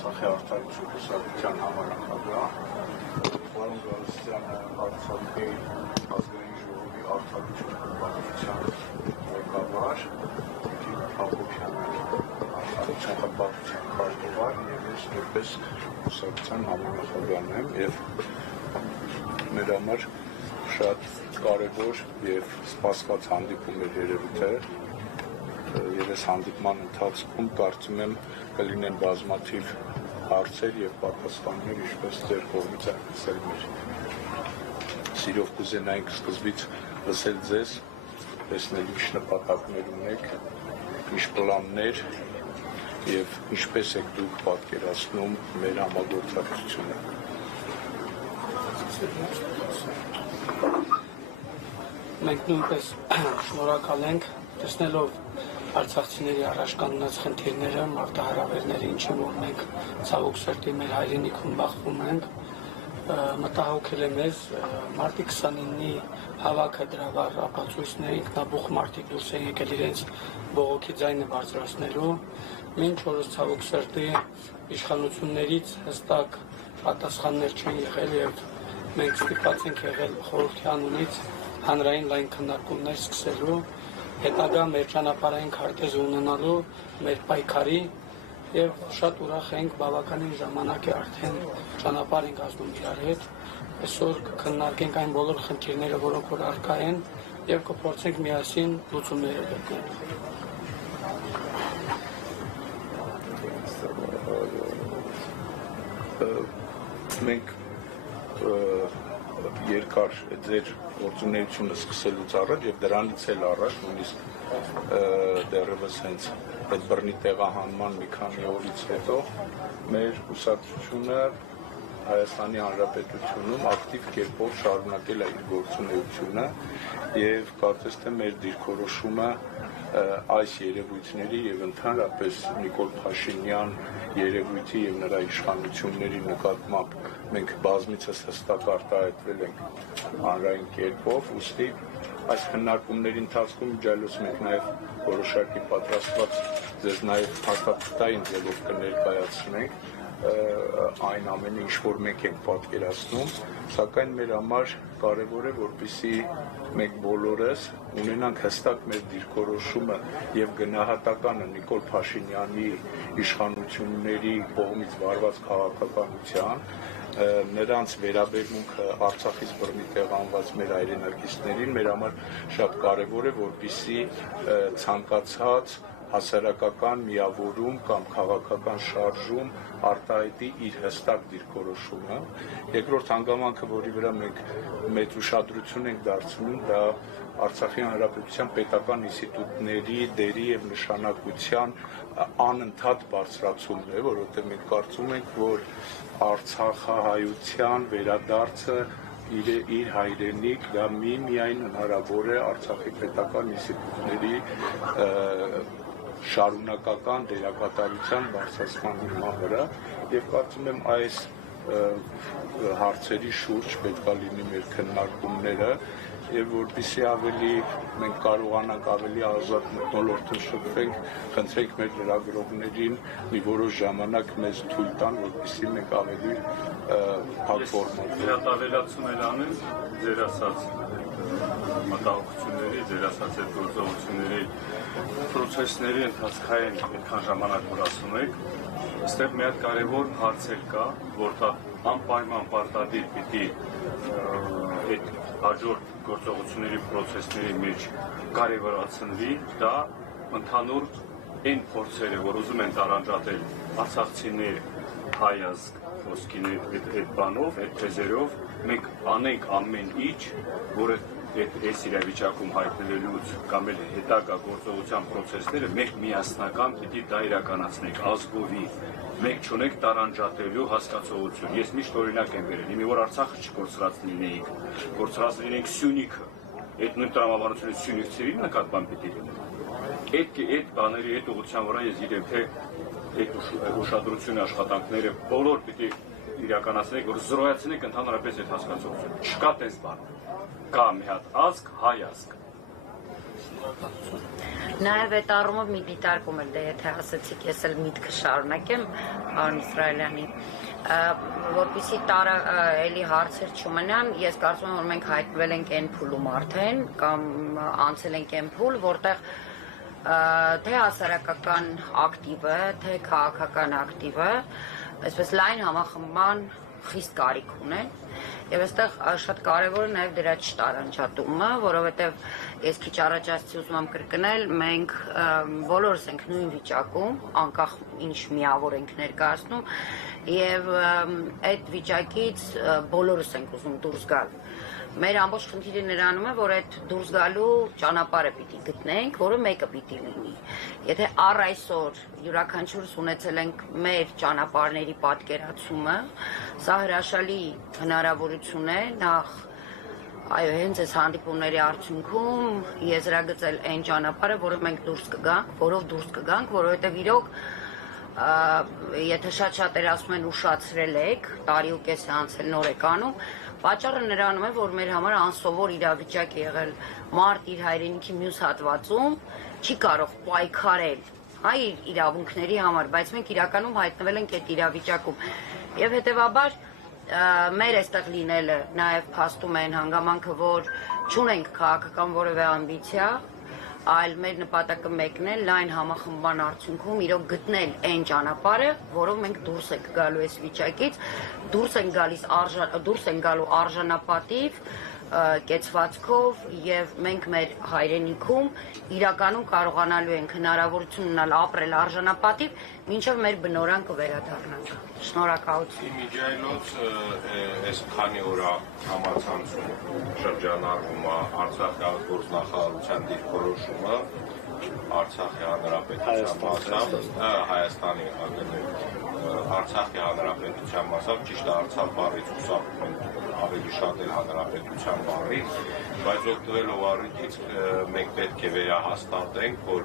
Արցախի արտադրություն կուսակցության համանախագահ, պարոն Գալստյանը Արցախի ազգային ժողովի արտադրություն կուսակցության ղեկավար, Տիկին Հակոբյանը արտադրության կապակցության քարտուղար եւ ես որպես կուսակցության համանախագահ եմ եւ մեր համար շատ կարևոր եւ սպասված հանդիպում էր երևույթը եւ այս հանդիպման ընթացքում կարծում եմ կլինեն բազմաթիվ հարցեր եւ պատասխաններ, ինչպես ձեր կողմից այդպես էլ մեր։ Սիրով կուզենայինք սկզբից լսել ձեզ, տեսնել ինչ նպատակներ ունեք, ինչ պլաններ եւ ինչպես եք դուք պատկերացնում մեր համագործակցությունը։ Մենք նույնպես շնորհակալ ենք տեսնելով արցախցիների առաջ կանգնած խնդիրները, մարտահրավերները, ինչի որ մենք ցավոք սրտի մեր հայրենիքում բախվում ենք, մտահոգել է մեզ մարտի 29-ի հավաքը դրավար ապացույցներ, ինքնաբուխ մարդիկ դուրս են եկել իրենց բողոքի ձայնը բարձրացնելու, մինչ օրս ցավոք սրտի իշխանություններից հստակ պատասխաններ չեն եղել եւ մենք ստիպված ենք եղել խորհրդի անունից հանրային լայն քննարկումներ սկսելու, հետագա մեր ճանապարհային քարտեզը ունենալու մեր պայքարի եւ շատ ուրախ ենք բավականին ժամանակ է արդեն ճանապարհ ենք ազդում իրար հետ, այսօր կքննարկենք այն բոլոր խնդիրները, որոնք որ առկա են եւ կփորձենք միասին լուծումներ գտնել։ Մենք երկար ձեր գործունեությունը սկսելուց առաջ եւ դրանից էլ առաջ նույնիսկ դեռևս հենց այդ բռնի տեղահանման մի քանի օրից հետո մեր կուսակցությունը Հայաստանի Հանրապետությունում ակտիվ կերպով շարունակել է իր գործունեությունը եւ կարծես թե մեր դիրքորոշումը այս երևույթների եւ ընդհանրապես Նիկոլ Փաշինյան երևույթի եւ նրա իշխանությունների նկատմամբ մենք բազմիցս հստակ արտահայտվել ենք հանրային կերպով, ուստի այս քննարկումների ընթացքում ջայլոց մենք նաեւ որոշակի պատրաստված ձեզ նաեւ հաստատային ձևով կներկայացնենք այն ամենը, ինչ որ մենք ենք պատկերացնում, սակայն մեր համար կարևոր է, որպեսզի մենք բոլորս ունենանք հստակ մեր դիրքորոշումը եւ գնահատականը Նիկոլ Փաշինյանի իշխանությունների կողմից վարված քաղաքականության, նրանց վերաբերմունքը Արցախից բռնի տեղանված մեր հայրենակիցներին մեր համար շատ կարևոր է, որպեսզի ցանկացած հասարակական միավորում կամ քաղաքական շարժում արտահայտի իր հստակ դիրքորոշումը։ Երկրորդ հանգամանքը, որի վրա մենք մեծ ուշադրություն ենք դարձնում, դա Արցախի Հանրապետության պետական ինստիտուտների դերի եւ նշանակության անընդհատ բարձրացումն է, որովհետեւ մենք կարծում ենք, որ Արցախահայության վերադարձը իր հայրենիք դա միայն հնարավոր է Արցախի պետական ինստիտուտների շարունակական դերակատարության բարձրացման հիման վրա եւ կարծում եմ այս հարցերի շուրջ պետք է լինի մեր քննարկումները եւ որպեսզի ավելի մենք կարողանանք ավելի ազատ մթնոլորտում շփվենք, խնդրենք մեր լրագրողներին մի որոշ ժամանակ մեզ թույլ տան, որպեսզի մենք ավելի փակ ֆորմատով վերատավելացում են անում ձեր ասած մտահոգությունների, ձեր ասած այդ գործողությունների պրոցեսների ընթացքային այդքան ժամանակ որ ասում եք, այստեղ մի հատ կարևոր հարցեր կա, որտեղ անպայման պարտադիր պիտի այդ հաջորդ գործողությունների պրոցեսների մեջ կարևորացնվի, դա ընդհանուր այն փորձերը, որ ուզում են տարանջատել արցախցիներ, հայ ազգ, ոսկիներ այդ բանով, այդ թեզերով, մենք անենք ամեն ինչ, որը այս իրավիճակում հայտնվելուց կամ էլ հետագա գործողության պրոցեսները մենք միասնական պիտի դա իրականացնենք ազգովի, մենք չունենք տարանջատելու հասկացողություն։ Ես միշտ օրինակ եմ բերել, իմի որ Արցախը չկորցրած լինեինք, կորցրած լինենք Սյունիքը, այդ նույն տրամաբանությունը սյունիքցիների նկատմամբ պիտի լինի։ Այդ բաների այդ ուղղության վրա ես գիտեմ, թե այդ ուշադրությունը աշխատանքները բոլոր պիտի իրականացնենք, որ զրոյացնենք ընդհանրապես այդ հասկացողությունը։ Չկա տես բան։ Կա մի հատ ազգ, հայ ազգ։ Նաև այդ առումով մի դիտարկում էլ դե եթե ասեցիք, ես էլ միտքը շարունակեմ, պարոն Իսրայելյանի, որպեսզի էլի հարցեր չմնան, ես կարծում եմ, որ մենք հայտնվել ենք այն փուլում արդեն, կամ անցել ենք այն փուլ, որտեղ թե հասարակական ակտիվը, թե քաղաքական ակտիվը, այսպես լայն համախմբման խիստ կարիք ունեն, եւ այստեղ շատ կարեւոր է նաեւ դրա չտարանչատումը, որովհետեւ ես քիչ առաջ ասացի ուզում եմ կրկնել, մենք բոլորս ենք նույն վիճակում, անկախ ինչ միավոր ենք ներկայացնում, եւ այդ վիճակից բոլորս ենք ուզում դուրս գալ։ Մեր ամբողջ խնդիրը նրանում է, որ այդ դուրս գալու ճանապարհը պիտի գտնենք, որը մեկը պիտի լինի։ Եթե առ այսօր յուրաքանչյուրս ունեցել ենք մեր ճանապարհների պատկերացումը, սա հրաշալի հնարավորություն է նախ այո, հենց այս հանդիպումների արդյունքում եզրագծել այն ճանապարհը, որով մենք դուրս կգանք, որովհետև իրոք եթե շատ-շատեր ասում են ուշացրել եք, տարի ու կես է անցել նոր եք անում, պատճառը նրանում է, որ մեր համար անսովոր իրավիճակ է եղել, մարդ իր հայրենիքի մյուս հատվածում չի կարող պայքարել, իր իրավունքների համար, բայց մենք իրականում հայտնվել ենք այդ իրավիճակում եւ հետեւաբար մեր այստեղ լինելը նաեւ փաստում է այն հանգամանքը, որ չունենք քաղաքական որևէ ամբիցիա, այլ մեր նպատակը մեկն է լայն համախմբման արդյունքում իրոք գտնել այն ճանապարհը, որով մենք դուրս ենք գալու այս վիճակից, դուրս են գալու արժանապատիվ կեցվածքով եւ մենք մեր հայրենիքում իրականում կարողանալու ենք հնարավորություն ունենալ ապրել արժանապատիվ, մինչեւ մեր բնորան կվերադառնանք։ Շնորհակալություն։ Միջայլոց այս քանի օրա համացանցում շրջանառվում է Արցախի գործնախարարության դիրքորոշումը Արցախի հանրապետության մասամբ, Հայաստանի Արցախի հանրապետության մասամբ, ճիշտ է Արցախ բառից ուսապում են ավելի շատ էլ հանրապետության բառից, բայց օգտվելով առիթից մենք պետք է վերահաստատենք, որ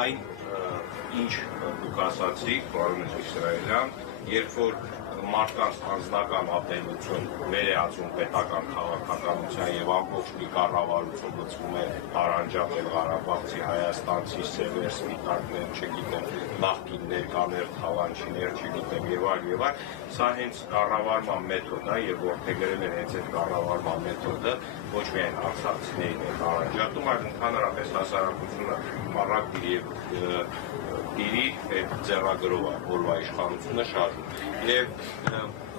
այն ինչ դուք ասացիք, պարոն Իսրայելյան, երբ որ մարդկանց անձնական ապելություն վերածում պետական քաղաքականության եւ ամբողջ մի կառավարություն գծվում է տարանջատել Ղարաբաղցի, հայաստանցի, սևեր, սպիտակներ, չգիտեմ, նախկիններ, կաներ, թավանչիներ, չգիտեմ եւ այլ, սա հենց կառավարման մեթոդ է եւ որդեգրել են հենց այդ կառավարման մեթոդը ոչ միայն արցախցիներին է տարանջատում, այլ ընդհանրապես հասարակությունը մառակ եւ իրի այդ ձեռագրով է որվա իշխանությունը շարժում եւ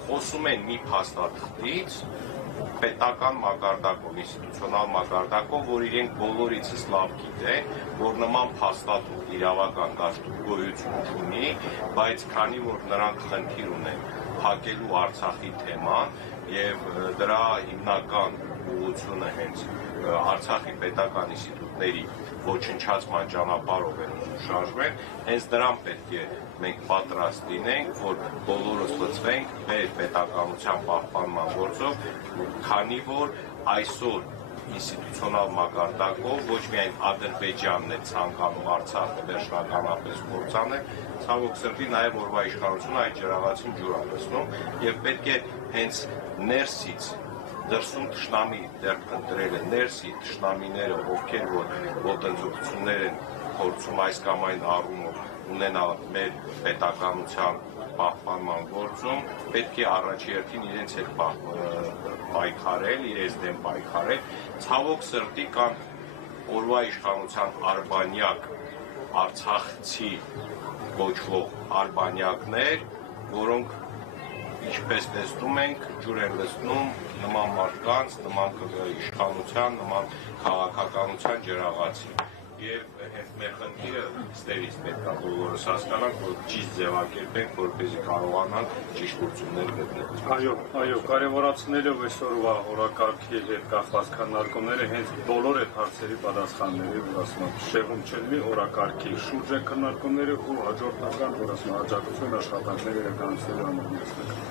խոսում են մի փաստաթղթից պետական մակարդակով, ինստիտուցիոնալ մակարդակով, որ իրենք բոլորիցս լավ գիտեն, որ նման փաստաթուղթ իրավական դաշտում գոյություն ունի, բայց քանի որ նրանք խնդիր ունեն փակելու Արցախի թեման եւ դրա հիմնական ուղղությունը հենց Արցախի պետական ինստիտուտների ոչնչացման ճանապարհով են շարժվել, հենց դրան պետք է մենք պատրաստ լինենք, որ բոլորս լծվենք մեր պետականության պահպանման գործով, քանի որ այսօր ինստիտուցիոնալ մակարդակով ոչ միայն Ադրբեջանն է ցանկանում Արցախը վերջնականապես կործանել, ցավոք սրտի նաև որվա իշխանությունը այդ ջրաղացին ջուր է լցնում եւ պետք է հենց ներսից դրսում թշնամի դեռ ընտրել է ներսի թշնամիները, ովքեր որ ոտնձգություններ են փորձում այս կամ այն առումով ունենալ մեր պետականության պահպանման գործում, պետք է առաջերտին իրենց հետ պայքարել, իրենց դեմ պայքարել։ Ցավոք սրտի կան օրվա իշխանության արբանյակ արցախցի կոչվող արբանյակներ, որոնք ինչպես տեսնում ենք, ջուր են լցնում նման մարդկանց, նման իշխանության, նման քաղաքականության ջրաղացի։ Եվ հենց մեր խնդիրը ստերից պետք է բոլորս հասկանանք, որ ճիշտ ձևակերպենք, որպեսզի կարողանանք ճիշտ լուծումներ գտնել։ Այո, կարևորացնելով այսօրվա օրակարգի հետ կապված քննարկումները հենց բոլոր այդ հարցերի պատասխանների, որ ասում եմ, շեղում չլինի օրակարգի շուրջ է քննարկումները ու հաջորդական, որ ասում եմ, աջակցություն աշխատանքները իրականացնելու համար։